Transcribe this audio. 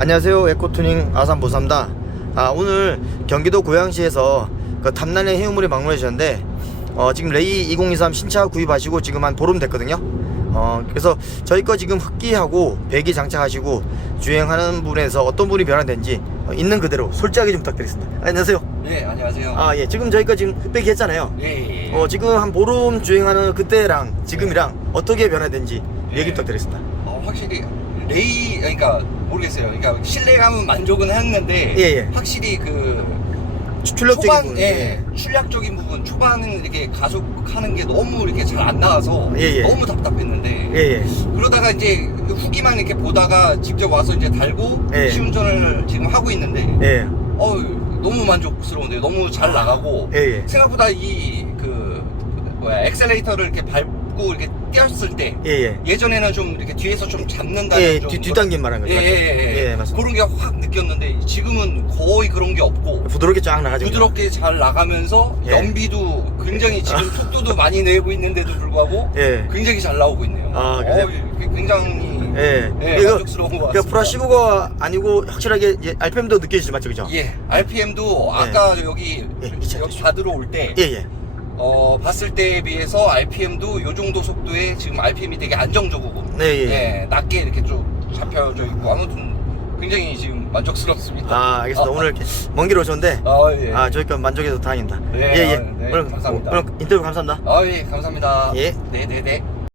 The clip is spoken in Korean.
안녕하세요. 에코투닝 아산보사입니다. 아, 오늘 경기도 고양시에서 그 탐난의 해운물에 방문해 주셨는데 어, 지금 레이 2023 신차 구입하시고 지금 한 보름 됐거든요. 어, 그래서 저희 거 지금 흡기하고 배기 장착하시고 주행하는 분에서 어떤 분이 변화된지 어, 있는 그대로 솔직하게 좀 부탁드리겠습니다. 아, 안녕하세요. 네, 안녕하세요. 아, 예. 지금 저희 거 지금 흡배기 했잖아요. 예, 예. 어, 지금 한 보름 주행하는 그때랑 지금이랑 어떻게 변화된지 얘기 예. 부탁드리겠습니다. 어, 확실히 레이 그러니까 모르겠어요. 그러니까 실내감은 만족은 했는데 예, 예. 확실히 그 출력적인 초반 부분. 예, 출력적인 부분 초반은 이렇게 가속하는 게 너무 이렇게 잘 안 나와서 예, 예. 너무 답답했는데 예, 예. 그러다가 이제 그 후기만 이렇게 보다가 직접 와서 이제 달고 예. 시운전을 지금 하고 있는데 예. 어 너무 만족스러운데 너무 잘 나가고 예, 예. 생각보다 이 그 뭐야 엑셀레이터를 이렇게 밟 고 이렇게 뛰었을 때 예, 예. 예 전에는 좀 이렇게 뒤에서 좀 잡는다는 예, 좀 뒤, 뒷당김 말한 거죠. 예, 맞죠? 예, 예, 예, 맞습니다. 그런 게 확 느꼈는데 지금은 거의 그런 게 없고 부드럽게 쫙 나가지고. 부드럽게 잘 나가면서 예. 연비도 굉장히 지금 속도도 많이 내고 있는데도 불구하고 예. 굉장히 잘 나오고 있네요. 아, 그래요? 어, 굉장히 예. 예, 이거 만족스러운 것그 같습니다. 프라 15가 아니고 확실하게 이제 RPM도 느껴지죠, 맞죠, 그죠? 예, RPM도 아까 여기 예, 이차 여기. 받으러 올때 예, 예. 어, 봤을 때에 비해서 RPM도 요 정도 속도에 지금 RPM이 되게 안정적이고 네, 예, 예. 예, 낮게 이렇게 좀 잡혀져 있고 아무튼 굉장히 지금 만족스럽습니다. 아, 알겠습니다. 오늘 이렇게 먼 길 오셨는데 아, 예. 아, 저희가 만족해서 다행입니다. 네, 예, 예. 아, 네, 오늘 감사합니다. 오늘 인터뷰 감사합니다. 아, 예, 감사합니다. 예. 네, 네, 네.